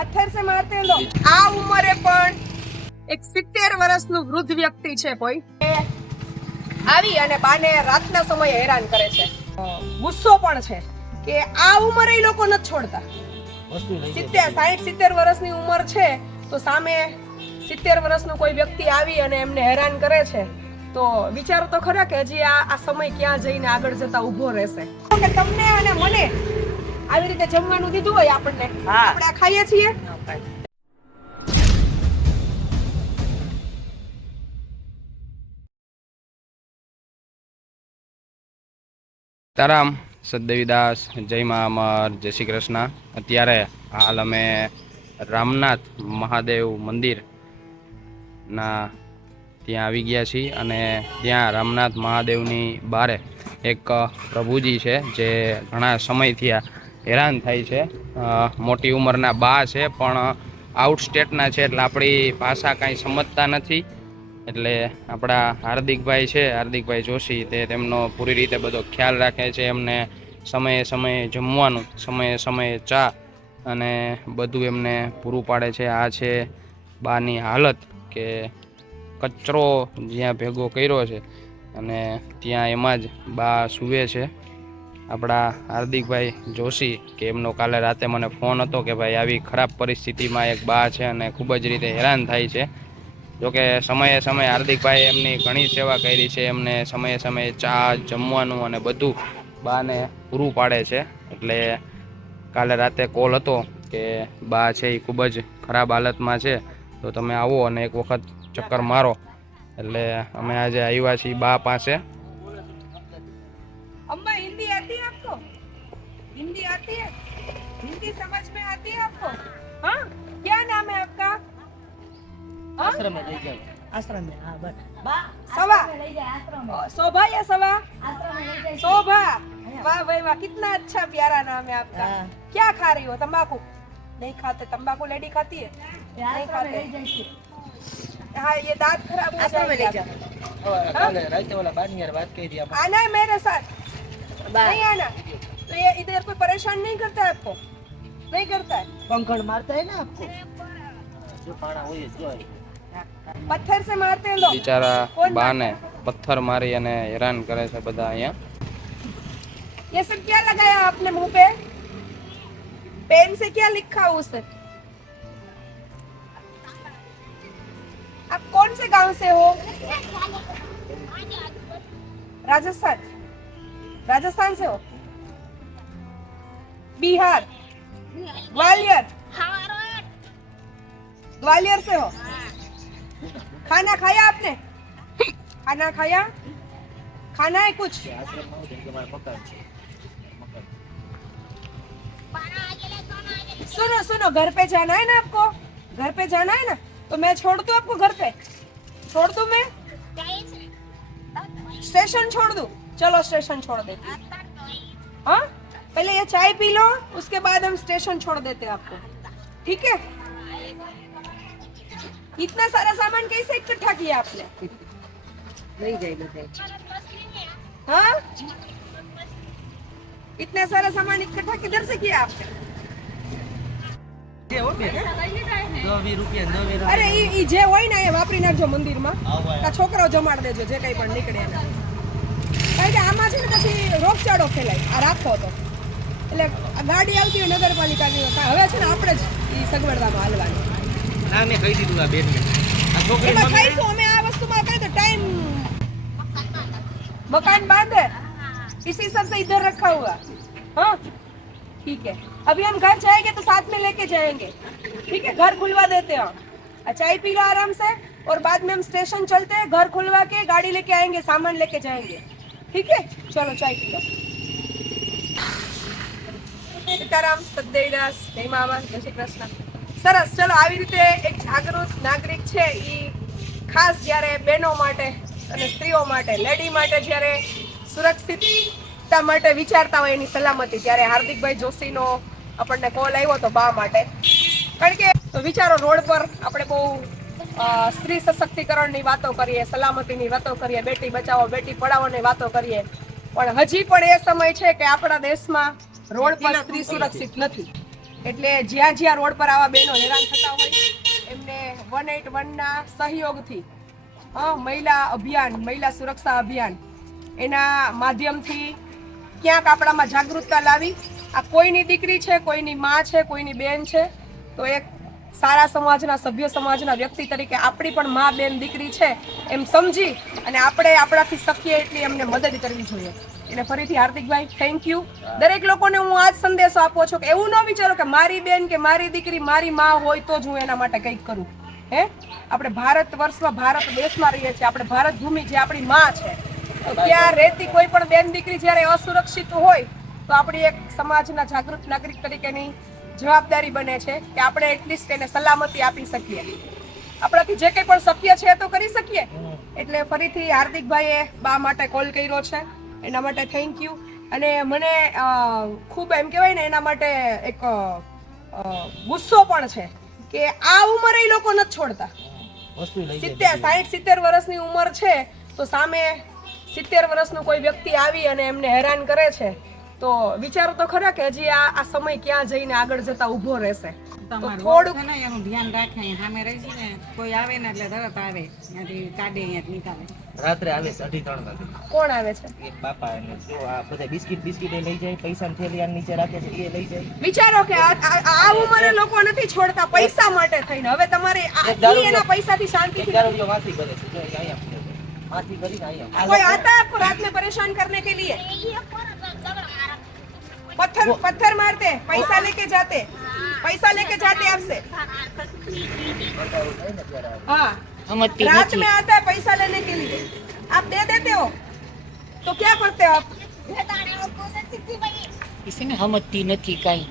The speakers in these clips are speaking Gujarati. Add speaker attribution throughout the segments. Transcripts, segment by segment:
Speaker 1: પથ્થર સે મારતે લો આ ઉંમરે પણ એક સિત્તેર વર્ષનું વૃદ્ધ વ્યક્તિ છે કોઈ. આવી અને બાને રાતના સમયે હેરાન કરે છે. ગુસ્સો પણ છે કે આ ઉંમરે લોકો નથી છોડતા. સિત્તેર સાહીઠ સિત્તેર વર્ષની ઉંમર છે તો સામે સિત્તેર વર્ષનો કોઈ વ્યક્તિ આવી અને એમને હેરાન કરે છે તો વિચારો તો ખરા કે હજી આ આ સમય ક્યાં જઈને આગળ જતા ઊભો રહેશે. તમને અને મને આવી રીતે જમવાનું દીધું હોય આપણને. આપણે આ ખાઈએ છીએ.
Speaker 2: તારામ સદદેવીદાસ જય મા અમર જય શ્રી કૃષ્ણ. અત્યારે હાલ અમે રામનાથ મહાદેવ મંદિર ના ત્યાં આવી ગયા છીએ અને ત્યાં રામનાથ મહાદેવની બારે એક પ્રભુજી છે જે ઘણા સમયથી આ હેરાન થાય છે. મોટી ઉંમરના બા છે, પણ આઉટ સ્ટેટના છે એટલે આપણી ભાષા કાંઈ સમજતા નથી. એટલે આપણા હાર્દિકભાઈ છે, હાર્દિકભાઈ જોશી, તે તેમનો પૂરી રીતે બધો ખ્યાલ રાખે છે એમને સમયે સમયે જમવાનું, સમયે સમયે ચા અને બધું એમને પૂરું પાડે છે. આ છે બાની હાલત કે કચરો જ્યાં ભેગો કર્યો છે અને ત્યાં એમાં જ બા સૂવે છે. આપણા હાર્દિકભાઈ જોશી, કે એમનો કાલે રાતે મને ફોન હતો કે ભાઈ આવી ખરાબ પરિસ્થિતિમાં એક બા છે અને ખૂબ જ રીતે હેરાન થાય છે. જોકે સમયે સમયે હાર્દિકભાઈ એમની ઘણી સેવા કરી છે, એમને સમયે સમયે ચા, જમવાનું અને બધું બાને પૂરું પાડે છે. એટલે કાલે રાતે કોલ હતો કે બા છે એ ખૂબ જ ખરાબ હાલતમાં છે, તો તમે આવો અને એક વખત ચક્કર મારો. એટલે અમે આજે આવ્યા છીએ બા પાસે.
Speaker 3: આશ્રમ લઈ જાવ આશ્રમ હા બસ બા
Speaker 1: सवा
Speaker 3: લઈ જાય આશ્રમ
Speaker 1: शोभा या सवा
Speaker 3: આશ્રમ લઈ જાય
Speaker 1: शोभा वाह भाई वाह कितना अच्छा प्यारा नाम है आपका
Speaker 3: हाँ।
Speaker 1: क्या खा रही हो तंबाकू नहीं खाते तंबाकू लेडी खाती है नहीं
Speaker 3: આશ્રમ લઈ
Speaker 1: खाते
Speaker 3: જાય છે
Speaker 1: हाँ ये दांत खराब हो
Speaker 3: આશ્રમ લઈ
Speaker 1: जाएंगे
Speaker 3: જાવ
Speaker 1: हाँ?
Speaker 4: કાલે રાતે ઓલા બાની યાર વાત કરી હતી આપણે
Speaker 1: आना है मेरे साथ
Speaker 3: બા
Speaker 1: नहीं आना तो ये इधर कोई परेशान नहीं करता है आपको नहीं करता है
Speaker 3: પંખણ મારતા હે ને આપકો
Speaker 4: જો પાણા હોય જ જોઈ
Speaker 1: पत्थर से मारते हैं लोग
Speaker 2: બિચારા
Speaker 1: કોણ
Speaker 2: બાને પથ્થર મારી અને હેરાન કરે છે બધા અહીંયા
Speaker 1: ये सब क्या लगाया आपने मुंह पे पेन से क्या लिखा उस आप कौन से गांव से हो राजस्थान राजस्थान से हो बिहार ग्वालियर ग्वालियर से हो खाना खाया आपने? खाना खाया? खाना है कुछ? सुनो सुनो, घर पे जाना है ना आपको? घर पे जाना है ना? तो मैं छोड़ दू आपको घर पे? छोड़ दू मैं? स्टेशन छोड़ दू? चलो, स्टेशन छोड़ देती हाँ। पहले ये चाय पी लो, उसके बाद हम स्टेशन छोड़ देते हैं आपको। ठीक है? इतना सारा सामान कैसे इकट्ठा किया आपने
Speaker 3: લઈ જાય બધા
Speaker 1: हाँ इतना सारा सामान इकट्ठा किधर से किया आपने
Speaker 4: જે હો બેન દો વી રૂપિયા દો વી
Speaker 1: અરે ઈ ઈ જે હોય ને એ વાપરી નાખજો મંદિરમાં આ છોકરાઓ જમાડ દેજો જે કંઈ પણ નીકળે એને કારણ કે આમાં છે ને પછી રોગચાળો ફેલાય આ રાખો તો એટલે આ ગાડી આવતી હોય નગરપાલિકાની હવે છે ને આપણે જ ઈ સગવડતામાં હાલવાની
Speaker 4: ના મેં કહી દીધું આ બેન આ છોકરી
Speaker 1: એમાં
Speaker 4: મમ્મી
Speaker 1: ખાઈશું અમે આ વસ્તુમાં કઈ તો ટાઈમ मकान बंद है इसी सब से इधर रखा हुआ हाँ ठीक है अभी हम घर जाएंगे तो साथ में लेके जाएंगे ठीक है घर खुलवा देते हैं हम चाय पी लो आराम से और बाद में हम स्टेशन चलते हैं घर खुलवा के गाड़ी लेके आएंगे सामान लेके जाएंगे ठीक है चलो चाय पी लो સીતારામ સદદેવીદાસ જય મામા જય શ્રી કૃષ્ણ સરસ. ચલો આવી રીતે એક જાગૃત નાગરિક છે એ ખાસ જ્યારે બહેનો માટે અને સ્ત્રીઓ માટે લેડી માટે જ્યારે સુરક્ષિતતા માટે વિચારતા હોય એની સલામતી ત્યારે હાર્દિકભાઈ જોશીનો આપણને કોલ આવ્યો હતો બા માટે. કારણ કે વિચારો રોડ પર આપણે બહુ સ્ત્રી સશક્તિકરણની વાતો કરીએ સલામતીની વાતો કરીએ બેટી બચાવો બેટી પઢાવોની વાતો કરીએ. પણ હજી પણ એ સમય છે કે આપણા દેશમાં રોડ પર સ્ત્રી સુરક્ષિત નથી. એટલે જ્યાં જ્યાં રોડ પર આવા બહેનો હેરાન થતા હોય, એમને વન એટ વનના સહયોગથી મહિલા અભિયાન, મહિલા સુરક્ષા અભિયાન, એના માધ્યમથી ક્યાંક આપણામાં જાગૃતતા લાવી. આ કોઈની દીકરી છે, કોઈની માં છે, કોઈની બેન છે, તો એક સારા સમાજના સભ્ય સમાજના વ્યક્તિ તરીકે આપણી પણ મા બેન દીકરી છે એમ સમજી અને આપણે આપણાથી શકીએ એટલી એમને મદદ કરવી જોઈએ. એટલે ફરીથી હાર્દિકભાઈ થેન્ક યુ દરેક લોકોને હું આ જ સંદેશો આપું છું કે એવું ન વિચારો કે મારી બેન કે મારી દીકરી મારી માં હોય તો જ હું એના માટે કંઈક કરું. હે? આપણે ભારત વર્ષમાં ભારત દેશમાં રહીએ છીએ, આપણે ભારત ભૂમિ જે આપણી માં છે, તો ત્યાં રહેતી કોઈ પણ બેન દીકરી જ્યારે અસુરક્ષિત હોય, તો આપણી એક સમાજના જાગૃત નાગરિક તરીકેની જવાબદારી બને છે કે આપણે એટલીસ્ટ એને સલામતી આપી શકીએ. આપણાથી જે કંઈ પણ શક્ય છે એ તો કરી શકીએ. એટલે ફરીથી હાર્દિકભાઈએ બા માટે કોલ કર્યો છે. એના માટે થેન્ક યુ અને મને ખૂબ એમ કહેવાય ને એના માટે એક ગુસ્સો પણ છે કે આ ઉંમરે એ લોકો નથી છોડતા. સિત્તેર સાઠ સિત્તેર વર્ષની ઉંમર છે તો સામે સિત્તેર વર્ષનો કોઈ વ્યક્તિ આવી અને એમને હેરાન કરે છે. તો વિચારો તો ખરા કે હજી આ આ સમય ક્યાં જઈને આગળ જતા ઊભો રહેશે તો
Speaker 5: તમારું
Speaker 1: થોડુંક
Speaker 5: છે ને એનું ધ્યાન રાખે અહીંયા સામે રહી છે ને કોઈ આવે ને એટલે તરત આવે ત્યાંથી કાઢે અહીંયાથી નીકાળે
Speaker 4: રાત્રે આવે છે અઢી ત્રણ વાગે
Speaker 1: કોણ આવે છે
Speaker 4: એક બાપા એને જો આ બધા બિસ્કિટ બિસ્કિટ એ લઈ જાય પૈસા થેલી આ નીચે રાખે છે એ લઈ જાય
Speaker 1: વિચારો કે આ આ- આ ઉંમરે લોકો નથી છોડતા પૈસા માટે થઈને હવે તમારે આ-
Speaker 4: એક દારૂ
Speaker 1: ઈ એના
Speaker 4: પીવો.
Speaker 1: પૈસાથી
Speaker 4: એક
Speaker 1: શાંતિથી
Speaker 4: દારૂ પીવો માથી કરે છે જો એ અહીંયા પીવે છે. માથી કરીને અહીંયા
Speaker 1: कोई आता है आपको रात में परेशान करने के लिए पत्थर पत्थर मारते पैसा लेके जाते पैसा लेके जाते आपसे हाँ रात में आता है पैसा लेने के लिए आप दे देते हो तो क्या करते हो आप
Speaker 6: ને સમજતી નથી કાંઈ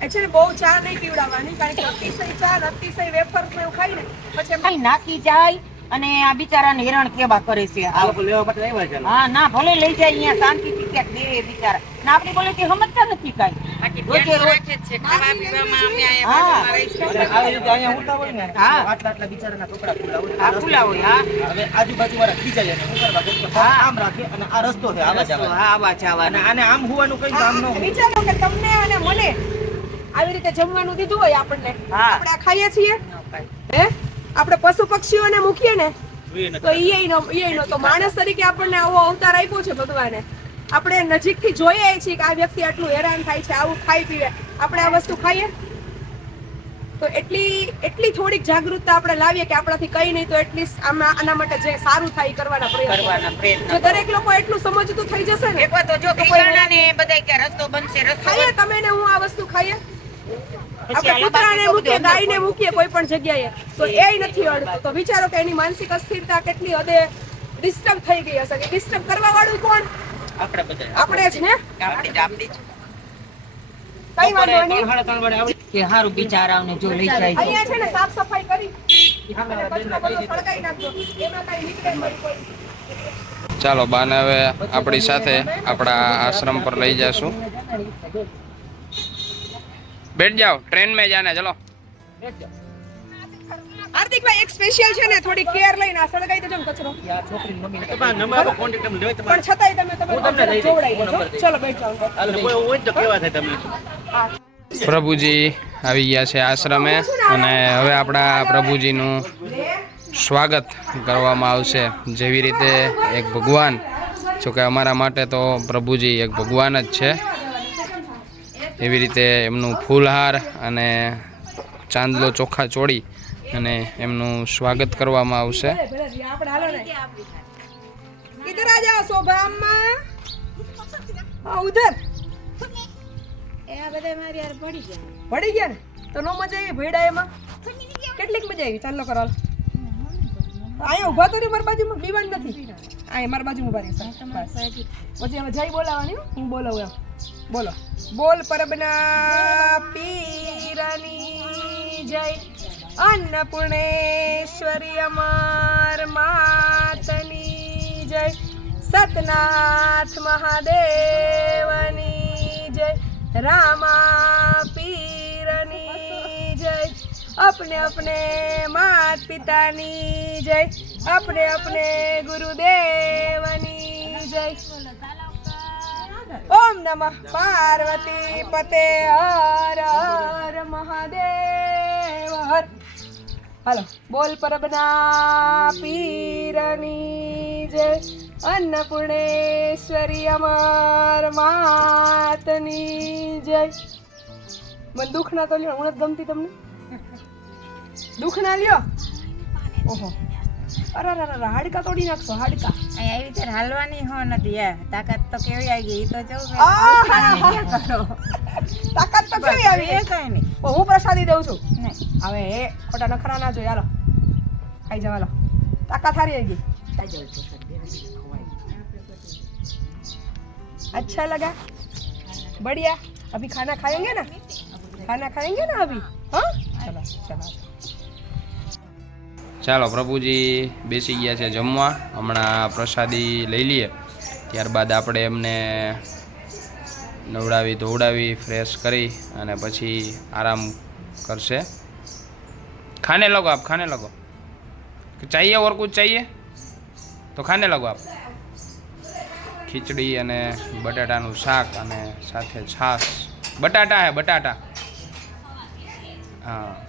Speaker 1: એકચ્યુઅલી બહુ ચા નહીં પીવડાવવાની કારણ કે અતિશય ચા ને અતિશય વેફર ને એવું ખાઈ ને પછી એમ
Speaker 6: કાંઈ નાખી જાય અને આ બિચારાને હેરાન કેવા કરે છે?
Speaker 4: આ લોકો લેવા માટે આવ્યા છે
Speaker 6: હા ના ભલે લઈ જાય અહીંયા શાંતિથી ક્યાંક દે બિચારા. ના આપણી બોલે તે સમજતા નથી કાંઈ. રોજે રોજ
Speaker 5: ખાવા પીવામાં અમે અહીંયા
Speaker 6: હા.
Speaker 5: બાજુમાં રહી છીએ.
Speaker 4: અને આવી રીતે અહીંયા ઉડતા હોય ને
Speaker 6: હા.
Speaker 4: આટલા આટલા બિચારાના કપડા ખુલ્લા હોય
Speaker 6: આ ખુલ્લા હોય હા.
Speaker 4: હવે આજુબાજુ વાળા ખીચાય અને શું કરવા ગમતો તો આમ રાખે અને આ રસ્તો છે આવા
Speaker 6: રસ્તો, હા, આવા
Speaker 4: અને આને આમ હોવાનું કઈ કામ ન હોય.
Speaker 1: વિચારો કે તમને અને મને આવી રીતે જમવાનું દીધું હોય આપણને.
Speaker 6: હા.
Speaker 1: આપણે ખાઈએ છીએ. હે? આપણે પશુ પક્ષીઓને મૂકીએ ને તો નો તો માણસ તરીકે આપણને આવો અવતાર આપ્યો છે ભગવાને. આપણે નજીકથી જોઈએ છીએ કે આ વ્યક્તિ આટલું હેરાન થાય છે આવું ખાઈ પીવે. આપણે આ વસ્તુ ખાઈએ? તો એટલી એટલી થોડીક જાગૃતતા આપણે લાવીએ કે આપણાથી કઈ નહીં તો એટલીસ્ટ આમાં આના માટે જે સારું થાય કરવાના પ્રયત્નો
Speaker 6: પ્રયત્ન
Speaker 1: જો દરેક લોકો એટલું સમજતું થઈ જશે ને
Speaker 6: એકવાર તો જો ને બધાય કે રસ્તો બનશે રસ્તો
Speaker 1: ખાઈએ તમે ને હું આ વસ્તુ ખાઈએ? આપણે કૂતરાને મૂકીએ ગાયને મૂકીએ કોઈ પણ જગ્યાએ તો એ નથી અડતું. તો વિચારો કે એની માનસિક અસ્થિરતા કેટલી હદે ડિસ્ટર્બ થઈ ગઈ હશે. કે ડિસ્ટર્બ કરવા વાળું કોણ?
Speaker 6: આપણે બધા
Speaker 1: આપણે જ ને?
Speaker 6: આપણે જ આપણી જ.
Speaker 1: કઈ વાંધો નહીં.
Speaker 6: કે હારું બિચારાઓને જો લઈ જાય.
Speaker 1: અહીંયા છે ને સાફ સફાઈ કરી. અને કચરો બધો સળગાઈ નાખજો. એમાં કઈ નીકળે નહીં કોઈ.
Speaker 2: ચાલો બાને હવે આપણી સાથે આપણા આશ્રમ પર લઈ જશું. બેઠ જાઓ ટ્રેન મેં જાને ચલો.
Speaker 1: હાર્દિક ભાઈ એક સ્પેશિયલ છે ને થોડી કેર લઈને આ સળગાઈ દેજો કચરો.
Speaker 4: યા છોકરી મમ્મી તમારો નંબર કોન્ટેક્ટ તમે લેવાય
Speaker 1: પણ છતાંય તમે તમે
Speaker 4: જોડાઈ
Speaker 1: દેજો. ચલો બેઠ જાઓ
Speaker 4: કોઈ હોય તો કેવા થાય તમને?
Speaker 2: પ્રભુજી આવી ગયા છે આશ્રમે અને હવે આપણા પ્રભુજીનું સ્વાગત કરવામાં આવશે. જેવી રીતે એક ભગવાન જોકે અમારા માટે તો પ્રભુજી એક ભગવાન જ છે. એવી રીતે એમનું ફૂલહાર અને ચાંદલો ચોખા ચોળી અને એમનું સ્વાગત કરવામાં આવશે.
Speaker 1: શોભા અમ્મા. હા ઉધર. પડી ગયા. ને? તો નો મજા આવી ભેડા એમાં? કેટલીક મજા આવી? ચાલો કરો હાલો. અહીંયા ઊભા તો મારી બાજુમાં બીવાન નથી. અહીંયા મારી બાજુ ઊભા રહેશે પછી હવે જય બોલાવાની હું. બોલાવું એમ. બોલો. બોલ પરબના પીરની જય. અન્નપૂર્ણેશ્વરી અમાર માતની જય. સતનાથ મહાદેવની જય. રામા अपने अपने मात पितानी जय अपने अपने गुरुदेवनी जय ओम नमः पार्वती पते हर हर महादेव हर હાલો બોલ પરબના પીરની જય અન્નપૂર્ણેશ્વરી અમર માતની જય મને દુઃખ ના તો લ્યો હું ગમતી તમને દુઃખ ના લ્યો ઓહો અરે અરે અરે હાડકા તોડી નાખશો હાડકા
Speaker 5: અહીં આવી ત્યારે હાલવાની હો નથી યાર તાકાત તો કેવી આવી ગઈ ઈ તો જવું
Speaker 1: આહા! તાકાત તો કેવી આવી ગઈ?
Speaker 5: કઈ નહીં
Speaker 1: પણ હું પ્રસાદી દઉં છું
Speaker 5: નહીં.
Speaker 1: હવે એ ખોટા નખરા ના જોઈએ હાલો ખાઈ જવા લો તાકાત હારી આવી ગઈ अच्छा लगा बढ़िया अभी खाना खाएंगे ना खाना खाएंगे ना अभी हाँ चलो चलो
Speaker 2: ચાલો પ્રભુજી બેસી ગયા છે જમવા. હમણાં પ્રસાદી લઈ લઈએ. ત્યારબાદ આપણે એમને નવડાવી ધોવડાવી ફ્રેશ કરી અને પછી આરામ કરશે. ખાને લગો આપ, ખાને લગો. ચાહીએ ઓર કુછ ચાહીએ તો ખાને લગો આપ. ખીચડી અને બટાટાનું શાક અને સાથે છાશ. બટાટા હે, બટાટા. હા.